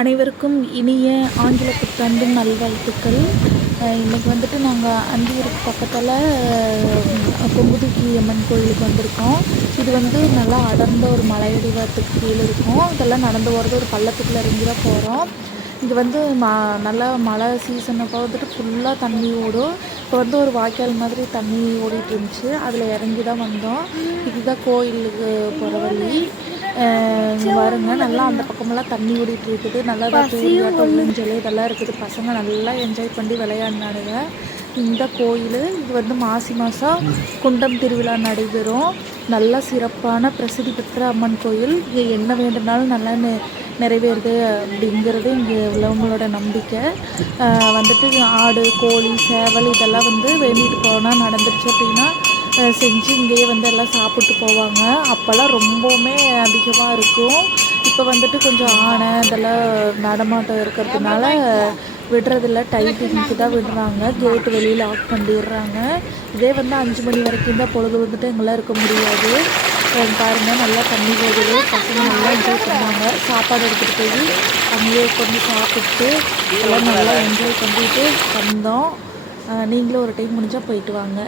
அனைவருக்கும் இனிய ஆங்கில புத்தாண்டு நல்வாழ்த்துக்கள். இன்றைக்கி வந்துட்டு நாங்கள் அந்தியூருக்கு பக்கத்தில் கொங்குதுக்கி அம்மன் கோயிலுக்கு வந்திருக்கோம். இது வந்து நல்லா அடர்ந்த ஒரு மலையடிவாரத்துக்கு கீழே இருக்கும். இதெல்லாம் நடந்து போகிறது ஒரு பள்ளத்துக்குள்ள இறங்கி தான் போகிறோம் இங்கே வந்து ம நல்லா மழை சீசன் அப்போ வந்துட்டு ஃபுல்லாக தண்ணி ஓடும். இப்போ வந்து ஒரு வாய்க்கால் மாதிரி தண்ணி ஓடிட்டு இருந்துச்சு. அதில் இறங்கி தான் வந்தோம். இதுதான் கோயிலுக்கு போகிற வழி. பாருங்க நல்லா அந்த பக்கமெல்லாம் தண்ணி ஓடிட்டு இருக்குது. நல்லா ஊஞ்சல் இதெல்லாம் இருக்குது. பசங்க நல்லா என்ஜாய் பண்ணி விளையாடினானுங்க. இந்த கோயில் இது வந்து மாசி மாதம் குண்டம் திருவிழா நடைபெறும். நல்ல சிறப்பான பிரசித்தி பெற்ற அம்மன் கோயில். இங்கே என்ன வேண்டும்னாலும் நல்லா நெ நிறைவேறுது அப்படிங்கிறது இங்கே உள்ளவங்களோட நம்பிக்கை. வந்துட்டு ஆடு கோழி சேவல் இதெல்லாம் வந்து வேண்டிட்டு போனால் நடந்துருச்சு அப்படின்னா செஞ்சு இங்கேயே வந்து எல்லாம் சாப்பிட்டு போவாங்க. அப்போல்லாம் ரொம்பவுமே அதிகமாக இருக்கும். இப்போ வந்துட்டு கொஞ்சம் ஆணை இதெல்லாம் நடமாட்டம் இருக்கிறதுனால விடுறதில்ல. டைமிங்க்கு தான் விடுறாங்க. கேட்டு வெளியில் ஆஃப் பண்ணிடுறாங்க. இதே வந்து அஞ்சு மணி வரைக்கும் தான் பொழுது வந்துட்டு எங்களால் இருக்க முடியாது. அஹ் பாருங்க நல்லா தண்ணி போகுது. பசங்க நல்லா என்ஜாய் பண்ணாங்க சாப்பாடு எடுத்துகிட்டு போய் அங்கேயே கொண்டு சாப்பிட்டு எல்லாம் நல்லா என்ஜாய் பண்ணிட்டு வந்தோம். நீங்களும் ஒரு டைம் முடிஞ்சால் போயிட்டு வாங்க.